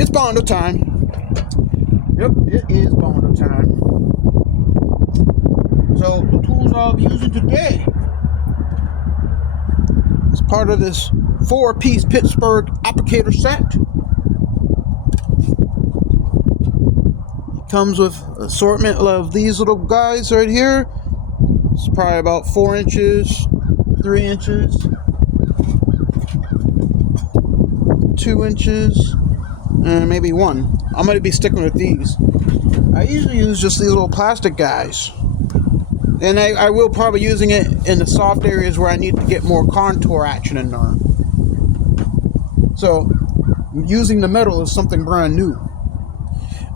It's Bondo time. Yep, it is Bondo time. So the tools I'll be using today is part of this 4-piece Pittsburgh applicator set. It comes with an assortment of these little guys right here. It's probably about 4 inches, 3 inches, 2 inches, and maybe 1. I'm going to be sticking with these. I usually use just these little plastic guys. And I will probably using it in the soft areas where I need to get more contour action in there. So, using the metal is something brand new.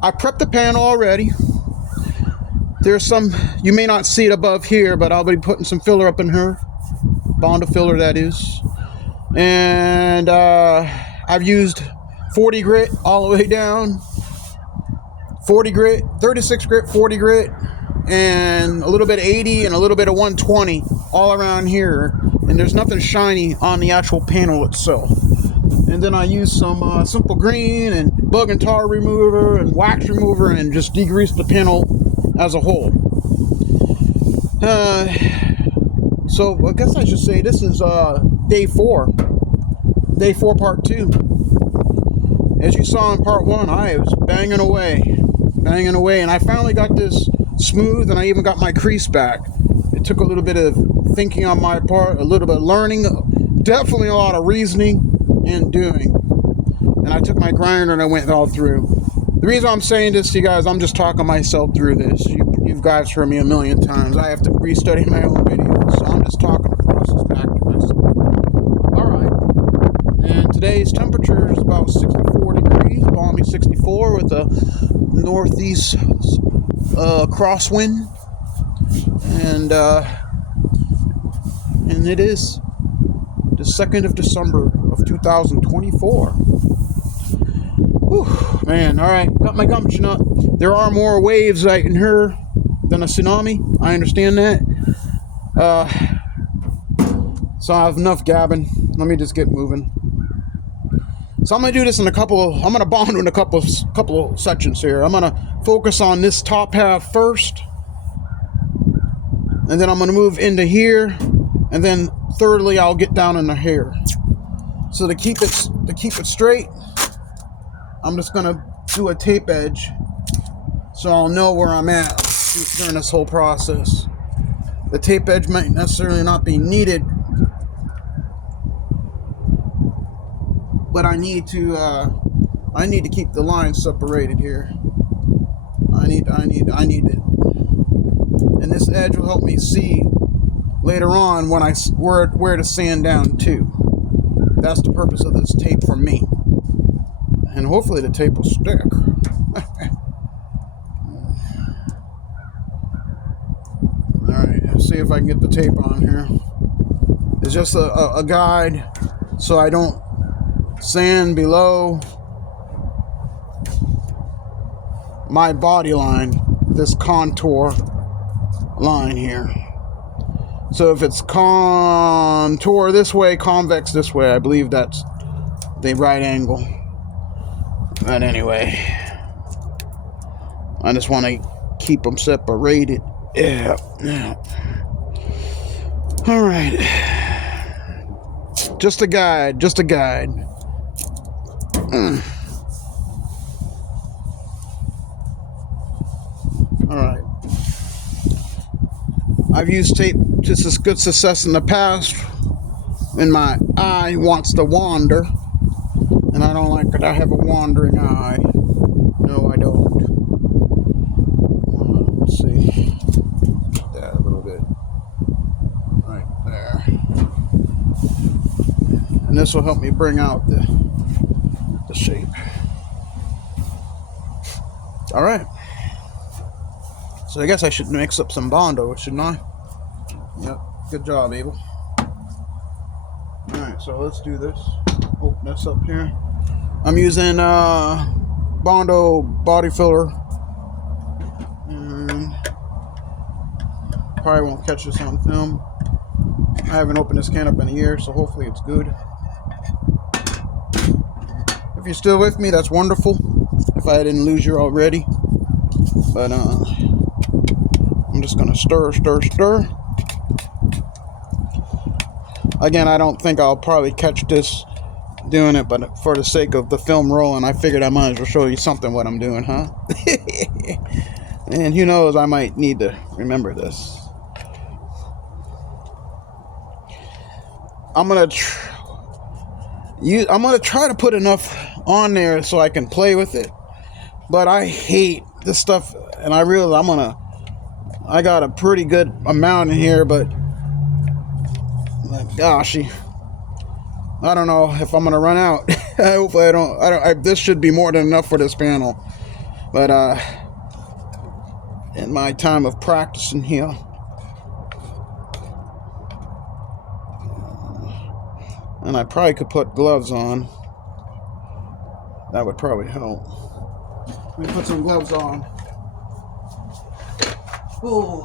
I prepped the panel already. There's some, you may not see it above here, but I'll be putting some filler up in her. Bondo filler, that is. And I've used 40 grit all the way down. 40 grit, 36 grit, 40 grit, and a little bit of 80 and a little bit of 120 all around here. And there's nothing shiny on the actual panel itself. And then I use some simple green and bug and tar remover and wax remover and just degrease the panel as a whole. So I guess I should say this is day 4. Day 4 part 2. As you saw in part 1, I was banging away, and I finally got this smooth, and I even got my crease back. It took a little bit of thinking on my part, a little bit of learning, definitely a lot of reasoning and doing. And I took my grinder and I went all through. The reason I'm saying this to you guys, I'm just talking myself through this. You guys heard me a million times. I have to restudy my own videos, so I'm just talking the process back to myself. Alright. And today's temperature is about 64 degrees, balmy 64 with a northeast crosswind. And it is the 2nd of December of 2024. Whew, man, alright, got my gumption up. There are more waves I can hear than a tsunami. I understand that. So I have enough gabbing. Let me just get moving. So I'm gonna do this in I'm gonna bond in a couple of sections here. I'm gonna focus on this top half first, and then I'm gonna move into here, and then thirdly I'll get down into here. So to keep it straight, I'm just gonna do a tape edge so I'll know where I'm at during this whole process. The tape edge might necessarily not be needed, but I need to keep the lines separated here. I need it. And this edge will help me see later on when where to sand down to. That's the purpose of this tape for me. And hopefully the tape will stick. Alright, let's see if I can get the tape on here. It's just a guide so I don't sand below my body line, this contour line here. So if it's contour this way, convex this way, I believe that's the right angle. But anyway, I just want to keep them separated. Yeah. All right. Just a guide. All right. I've used tape to good success in the past when my eye wants to wander, and I don't like it. I have a wandering eye. No, I don't. Let's see. That a little bit. Right there. And this will help me bring out the shape. All right. So I guess I should mix up some Bondo, shouldn't I? Yep. Good job, Abel. Alright, so let's do this. Open this up here. I'm using Bondo body filler. And probably won't catch this on film. I haven't opened this can up in a year, so hopefully it's good. If you're still with me, that's wonderful. If I didn't lose you already. But I'm just gonna stir. Again, I don't think I'll probably catch this doing it, but for the sake of the film rolling, I figured I might as well show you something what I'm doing, huh? And who knows, I might need to remember this. I'm gonna try to put enough on there so I can play with it, but I hate this stuff, and I realize I got a pretty good amount in here, but gosh, I don't know if I'm gonna run out. Hopefully I don't. This should be more than enough for this panel, but in my time of practicing here, and I probably could put gloves on. That would probably help. Let me put some gloves on. Oh.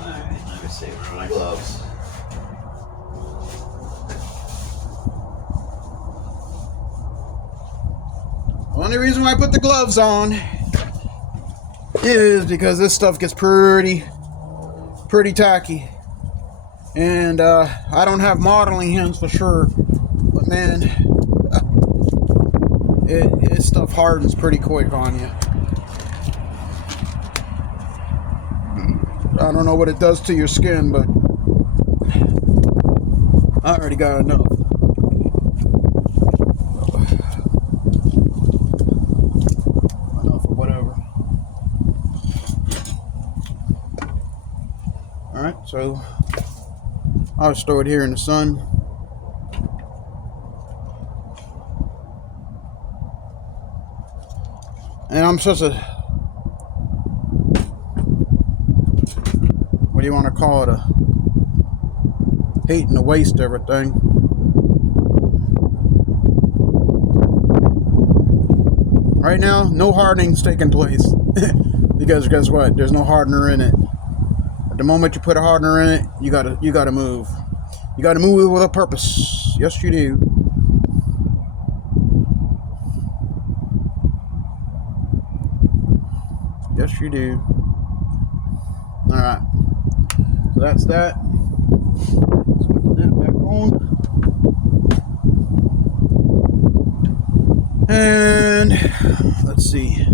Alright, let me see where are my gloves. The only reason why I put the gloves on is because this stuff gets pretty tacky. And I don't have modeling hands for sure, but man, it stuff hardens pretty quick on you. I don't know what it does to your skin, but I already got enough. Enough or whatever. Alright, so I'll store it here in the sun. And I'm such a, what do you want to call it, hating to waste everything. Right now, no hardening's taking place. Because guess what? There's no hardener in it. At the moment you put a hardener in it, you gotta move. You gotta move with a purpose. Yes, you do. Yes, you do. Alright. So that's that. Let's put the lid back on. And let's see.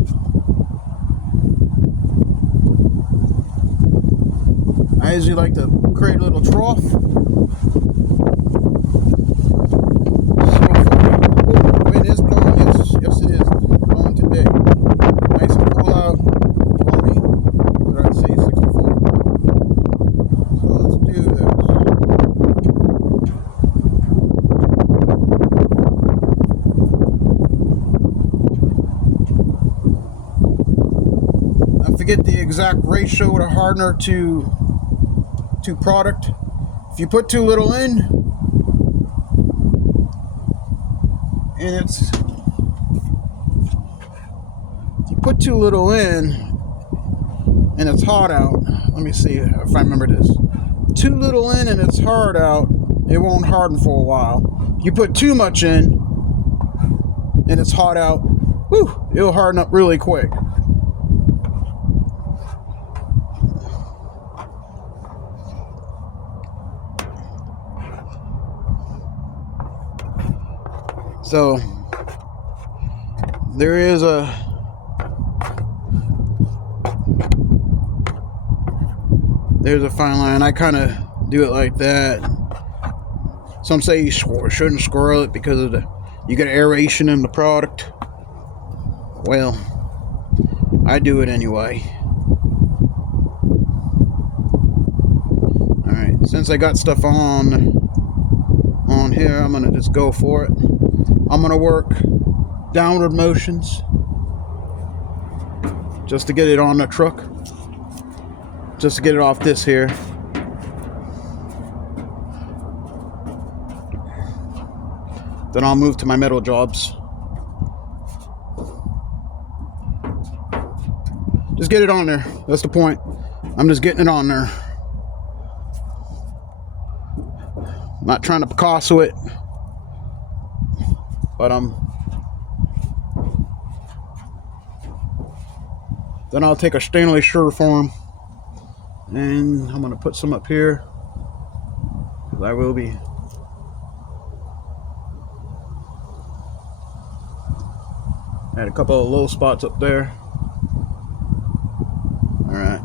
I usually like to create a little trough. Wind is blowing, yes it is. Blowing today. Nice and cool out. Balmy. What did I say? 64. So let's do this. I forget the exact ratio of the hardener to product. If you put too little in, and it's hot out. Let me see if I remember this. Too little in and it's hard out, it won't harden for a while. You put too much in and it's hot out, whew, it'll harden up really quick. So there's a fine line. I kind of do it like that. Some say you shouldn't swirl it because of you get aeration in the product. Well, I do it anyway. All right, since I got stuff on here, I'm gonna just go for it. I'm gonna work downward motions just to get it on the truck, just to get it off this here. Then I'll move to my metal jobs. Just get it on there. That's the point. I'm just getting it on there. not trying to Picasso it, but then I'll take a stainless sure form, and I'm gonna put some up here, because I will be had a couple of low spots up there. All right.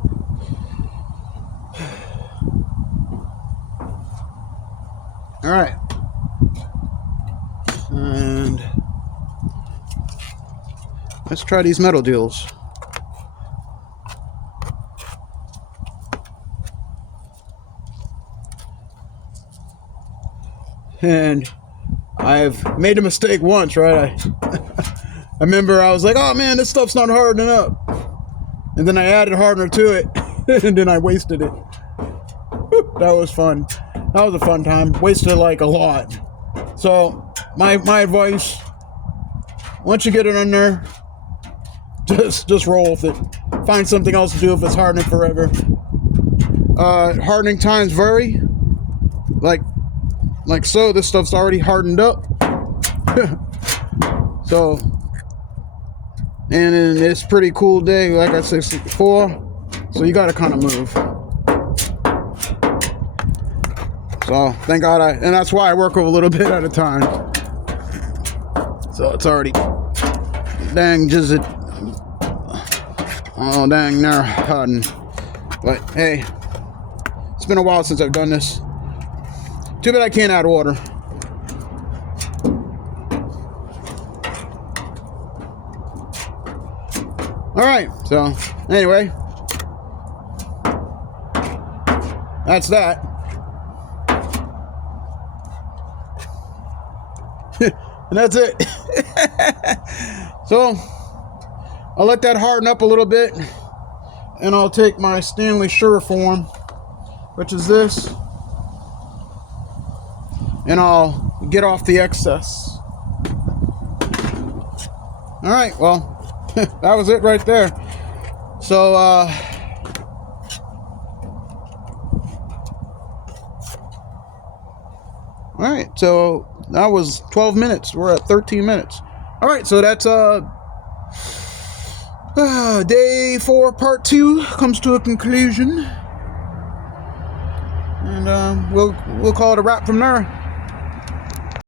All right. And let's try these metal deals. And I've made a mistake once, right? I remember I was like, oh man, this stuff's not hardening up. And then I added hardener to it, and then I wasted it. That was fun. That was a fun time. Wasted like a lot. So my advice, once you get it in there, just roll with it. Find something else to do if it's hardening forever. Hardening times vary. Like so, this stuff's already hardened up. So, and it's a pretty cool day, like I said before. So you gotta kind of move. So thank God and that's why I work with a little bit at a time. So it's already, dang, just it. Oh dang, they're hardened. But hey, it's been a while since I've done this. Too bad I can't add water. All right, so anyway, that's that. And that's it. So I'll let that harden up a little bit, and I'll take my Stanley Sureform, which is this, and I'll get off the excess. All right, well, that was it right there. So all right, so that was 12 minutes. We're at 13 minutes. All right, so that's day 4 part 2 comes to a conclusion, and we'll call it a wrap from there.